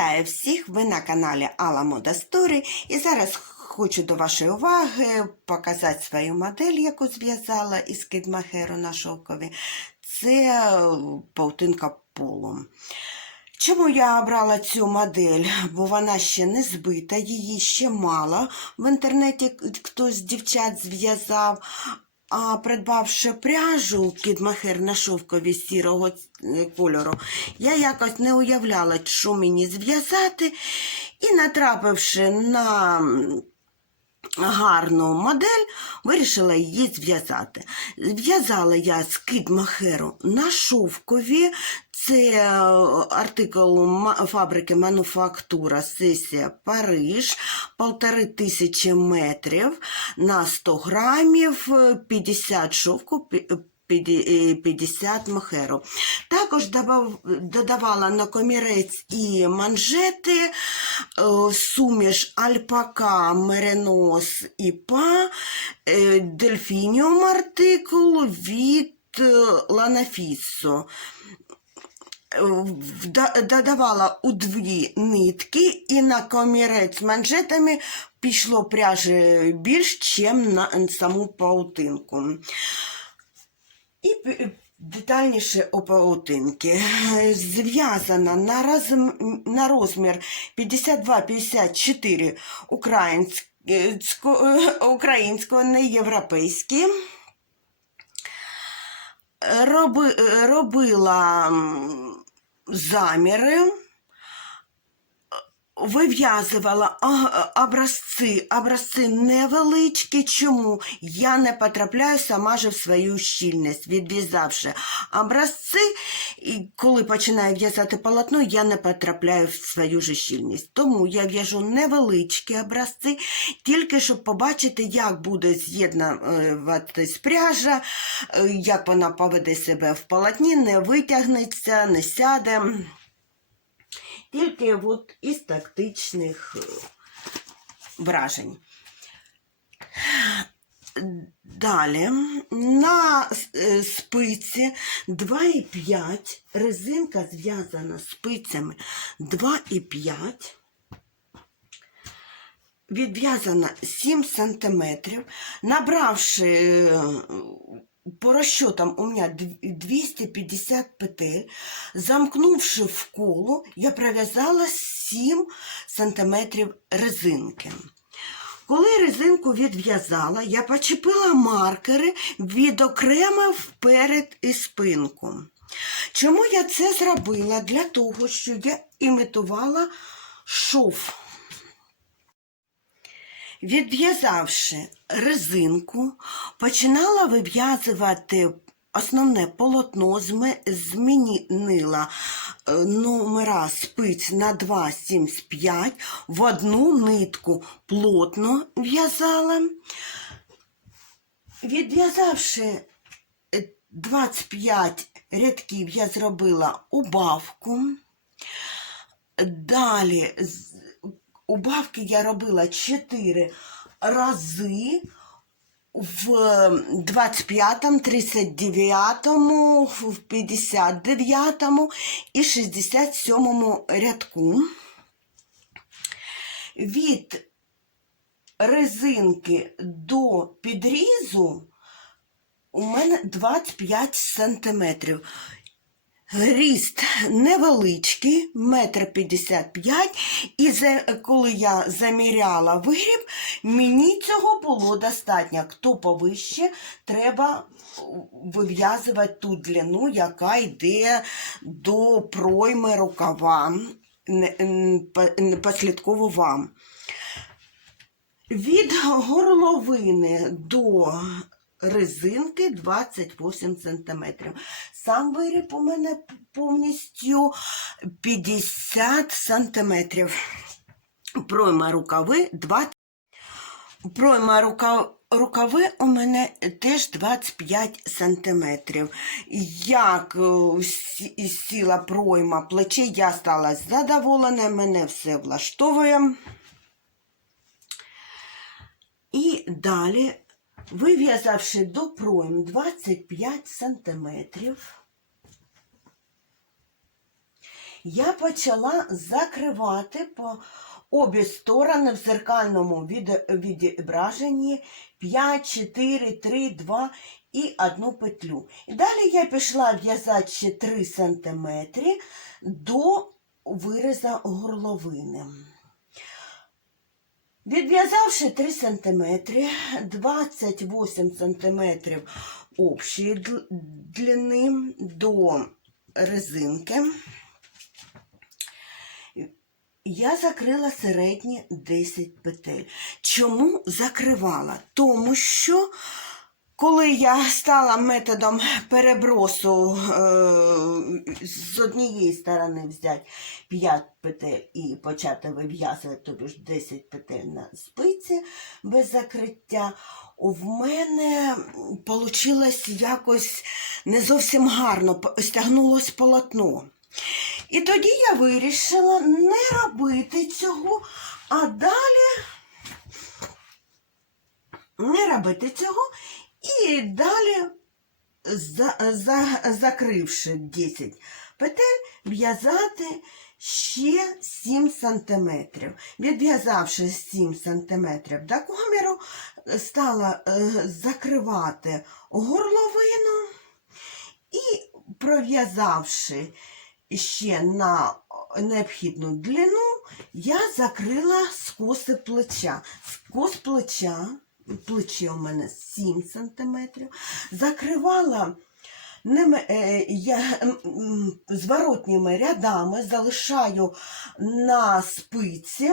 Вітаю всіх! Ви на каналі Алла Мода Сторі. І зараз хочу до вашої уваги показати свою модель, яку зв'язала із кидмахеру на шовкові. Це е, паутинка полом. Чому я обрала цю модель? Бо вона ще не збита, її ще мало. В інтернеті хтось з дівчат зв'язав. А придбавши пряжу кідмахер на шовкові сірого е, кольору, я якось не уявляла, що мені зв'язати, і натрапивши на гарну модель, вирішила її зв'язати. Зв'язала я з кидмахеру на шовкові. Це е, артикул фабрики Мануфактура Сесія Париж, полтори тисячі метрів на 100 грамів, е, 50 шовку, пі- піді- е, 50 мохеру. Також додавала на комірець і манжети, е, суміш альпака, меринос і па, е, дельфініум артикул від е, Ланафіссо. Вда- додавала у дві нитки і на комірець манжетами пішло пряжі більш, ніж на саму паутинку. І детальніше у паутинки. Зв'язана на, розм- на розмір 52-54 українсько, українського, не європейський. Роби, робила заміри, вив'язувала образці, образці невеличкі. Чому? Я не потрапляю сама же в свою щільність, відв'язавши образці, і коли починаю в'язати полотно, я не потрапляю в свою же щільність. Тому я в'яжу невеличкі образці, тільки щоб побачити, як буде з'єднуватись пряжа, е, як вона поведе себе в полотні, не витягнеться, не сяде. Тільки от із тактичних е, вражень. Далі на е, спиці 2,5, резинка зв'язана спицями 2,5, відв'язана 7 см, набравши е, по розчетам у мене дв- 250 петель, замкнувши в коло, я пров'язала 7 см резинки. Коли резинку відв'язала, я почепила маркери, відокремив вперед і спинку. Чому я це зробила? Для того, що я імітувала шов. Відв'язавши резинку, починала вив'язувати основне полотно, змінила е, номера спиць на 2, 7, 5, в одну нитку плотно в'язала. Відв'язавши е, 25 рядків, я зробила убавку. Далі убавки я робила 4 рази в 25-му, 39-му, в 59-му і 67-му рядку. Від резинки до підрізу у мене 25 сантиметрів. Ріст невеличкий, метр п'ятдесят п'ять, і коли я заміряла виріб, мені цього було достатньо. Хто повище, треба вив'язувати ту длину, яка йде до пройми рукава, послідково вам. Від горловини до резинки 28 см. Сам виріб у мене повністю 50 см. Пройма рукави 20 Пройма рука... рукави у мене теж 25 сантиметрів. Як е, сіла пройма плечей, я стала задоволена, мене все влаштовує. І далі, вив'язавши до пройм 25 сантиметрів, я почала закривати по обі сторони в зеркальному від- відображенні 5, 4, 3, 2 і одну петлю. І далі я пішла в'язати ще 3 см до виріза горловини. Відв'язавши 3 см, 28 см общої длини до резинки, я закрила середні 10 петель. Чому закривала? Тому що коли я стала методом перебросу е, з однієї сторони взяти 5 петель і почати вив'язувати тобі ж 10 петель на спиці без закриття, в мене вийшло якось не зовсім гарно, стягнулось полотно. І тоді я вирішила не робити цього, а далі не робити цього і далі, за, за, закривши 10 петель, в'язати ще 7 сантиметрів. Відв'язавши 7 сантиметрів до коміру, стала е, закривати горловину і пров'язавши ще на необхідну длину, я закрила скоси плеча. Скос плеча, плече у мене 7 см, закривала ними, е, я, зворотніми рядами, залишаю на спиці,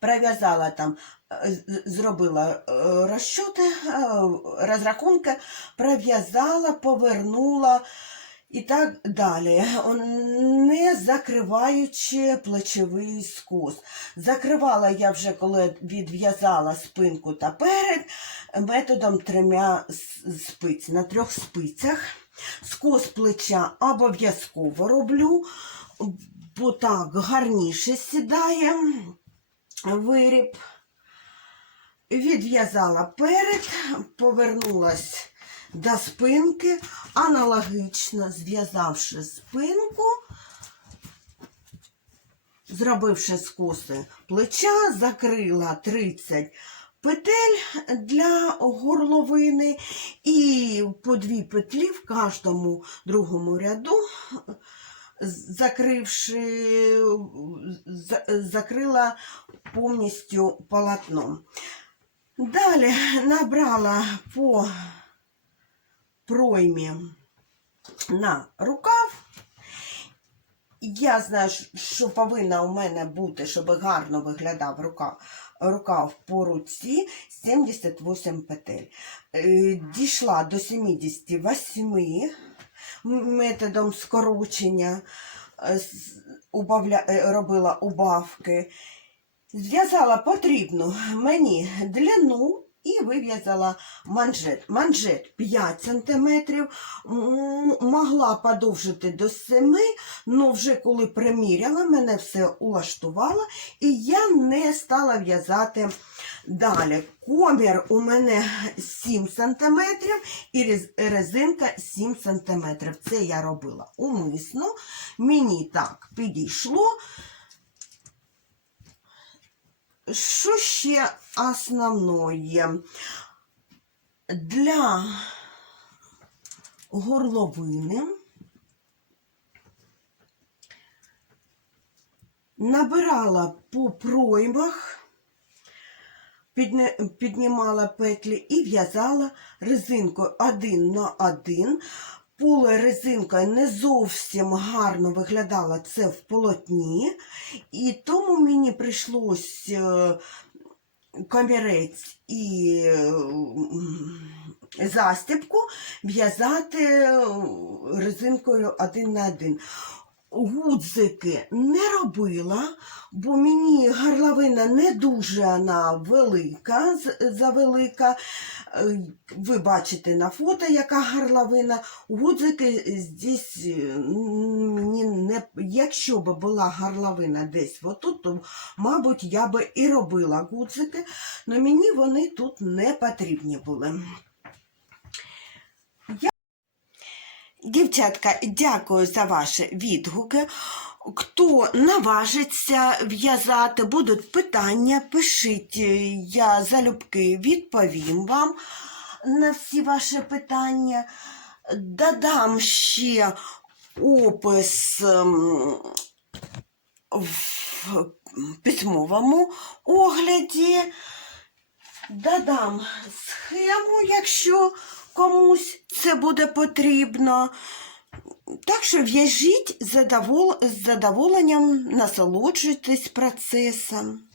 пров'язала там, е, зробила е, розчоти, розрахунки, пров'язала, повернула і так далі, не закриваючи плечовий скос. Закривала я вже, коли відв'язала спинку та перед, методом тремя спиць, на трьох спицях. Скос плеча обов'язково роблю, бо так гарніше сідає виріб. Відв'язала перед, повернулась до спинки, аналогічно зв'язавши спинку, зробивши скоси плеча, закрила 30 петель для горловини і по дві петлі в кожному другому ряду, закривши, закрила повністю полотном. Далі набрала по проймі на рукав. Я знаю, що повинна у мене бути, щоб гарно виглядав рукав, рукав по руці 78 петель. Е, Дійшла до 78 методом скорочення, е, е, робила убавки. Зв'язала потрібну мені длину і вив'язала манжет. Манжет 5 см, могла подовжити до 7 але вже коли приміряла, мене все улаштувало, і я не стала в'язати далі. Комір у мене 7 см і резинка 7 см. Це я робила умисно. Мені так підійшло. Що ще основне? Для горловини набирала по проймах, піднімала петлі і в'язала резинкою один на один. Поле резинка не зовсім гарно виглядала це в полотні, і тому мені прийшлось камірець і е, застібку в'язати е, резинкою один на один. Гудзики не робила, бо мені горловина не дуже вона велика, завелика. Е, Ви бачите на фото, яка горловина. Гудзики здесь е, мені не. Якщо б була горловина десь отут, то, мабуть, я би і робила гудзики, але мені вони тут не потрібні були. Дівчатка, дякую за ваші відгуки. Хто наважиться в'язати, будуть питання, пишіть, я залюбки відповім вам на всі ваші питання. Додам ще опис ем, в письмовому огляді. Додам схему, якщо комусь це буде потрібно. Так що в'яжіть з задоволенням, насолоджуйтесь процесом.